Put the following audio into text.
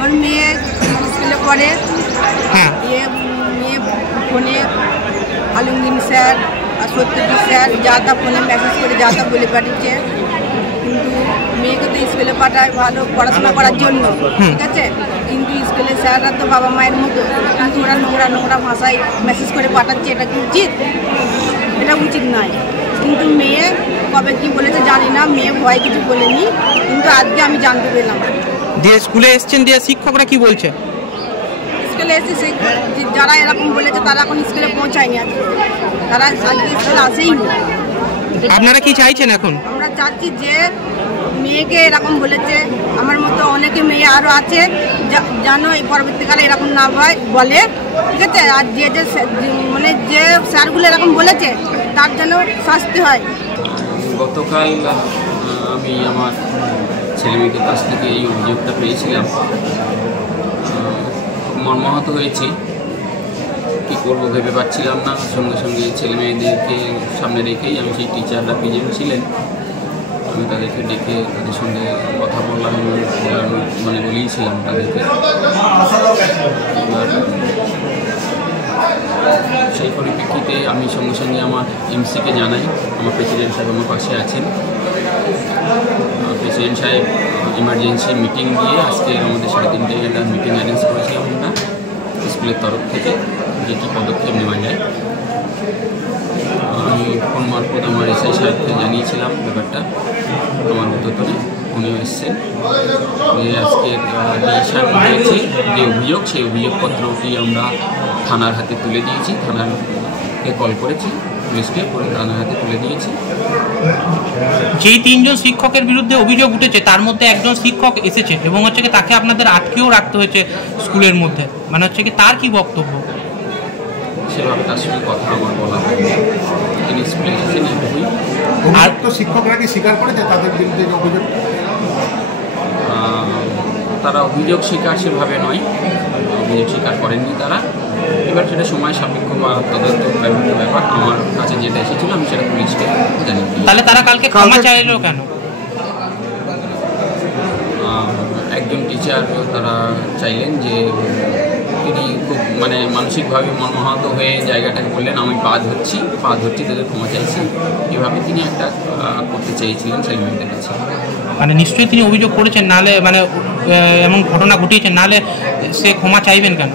আমার মেয়ে স্কুলে পড়ে। হ্যাঁ, মেয়ে ফোনে আলমগীর স্যার আর সত্যজিৎ স্যার যা তা ফোনে মেসেজ করে যা তা বলে পাঠিয়েছে, কিন্তু মেয়েকে তো স্কুলে পাঠায় ভালো পড়াশোনা করার জন্য, ঠিক আছে, কিন্তু স্কুলের স্যাররা তো বাবা মায়ের মতো, কিন্তু ওরা নোংরা নোংরা ভাষায় মেসেজ করে পাঠাচ্ছে। এটা কি উচিত? এটা উচিত নয়। কিন্তু মেয়ে কবে কি বলেছে জানি না, মেয়ে ভয় কিছু বলেনি, কিন্তু আজকে আমি জানতে পেলাম। দিয়ে স্কুলে এসছেন, দিয়ে শিক্ষকরা কি বলছে? স্কুলে এসে যারা এরকম বলেছে তারা এখন স্কুলে পৌঁছায়নি, আজকে তারা আজকে স্কুলে আসেইনি। আপনারা কি চাইছেন এখন? আমরা চাচ্ছি যে মেয়েকে এরকম বলেছে, আমার মতো অনেকে মেয়ে আরও আছে যেন এই পরবর্তীকালে এরকম না হয় বলে, ঠিক আছে। আর যে মানে যে স্যারগুলো এরকম বলেছে তার জন্য শাস্তি হয়। গতকাল আমি আমার ছেলেমেয়েদের কাছ থেকে এই অভিযোগটা পেয়েছিলাম, মর্মাহত হয়েছি। কী করবো ভেবে পাচ্ছিলাম না। সঙ্গে সঙ্গে ছেলেমেয়েদেরকে সামনে রেখেই আমি সেই টিচাররা প্রেজেন্ট ছিলেন, আমি তাদেরকে ডেকে তাদের সঙ্গে কথা বললাম, মানে বলিয়েছিলাম তাদেরকে। সেই পরিপ্রেক্ষিতে আমি সঙ্গে সঙ্গে আমার এমসিকে জানাই। আমার প্রেসিডেন্ট সাহেব আমার পাশে আছেন। প্রেসিডেন্ট সাহেব ইমার্জেন্সি মিটিং দিয়ে আজকে আমাদের 3:30টায় একটা মিটিং অ্যারেঞ্জ করেছিলাম আমরা স্কুলের তরফ থেকে, যে কী পদক্ষেপ নেওয়া যায়। আমি ফোন মারফত আমার এসআই সাহেবকে জানিয়েছিলাম ব্যাপারটা, আমার উদ্যোতনে উনিও এসছেন। আজকে ডিএ সাহেব হয়েছে যে অভিযোগ, সেই অভিযোগপত্রটি আমরা থানার হাতে তুলে দিয়েছি। থানাকে কল করেছি, পুলিশকে করে থানার হাতে তুলে দিয়েছি। যেই 3 জন শিক্ষকের বিরুদ্ধে অভিযোগ উঠেছে তার মধ্যে একজন শিক্ষক এসেছে এবং হচ্ছে কি তাকে আপনাদের আটকেও রাখতে হয়েছে স্কুলের মধ্যে, মানে হচ্ছে কি তার কি বক্তব্য? সেভাবে তার সঙ্গে কথা আমার বলা হয়নি, তিনি স্কুলে এসেছেন এটুকুই। আর তো শিক্ষকরা কি স্বীকার করেছে তাদের বিরুদ্ধে অভিযোগ? তারা অভিযোগ স্বীকার সেভাবে নয়, অভিযোগ স্বীকার করেননি তারা। এবার সেটা সময় সাপেক্ষ বা তদন্ত ব্যাপার। আমার কাছে যেটা এসেছিল আমি সেটা পুলিশকে জানি। তাহলে তারা কালকে ক্ষমা চাইলো কেন? একজন টিচার তারা চাইলেন যে তিনি খুব মানে মানসিকভাবে মর্মাহত হয়ে জায়গাটাকে বললেন আমি পা ধরছি তাদের ক্ষমা চাইছি, এভাবে তিনি একটা করতে চেয়েছিলেন ছেলেমেয়েদের কাছে। মানে নিশ্চয়ই তিনি অভিযোগ করেছেন, নাহলে মানে এমন ঘটনা ঘটিয়েছেন, নাহলে সে ক্ষমা চাইবেন কেন?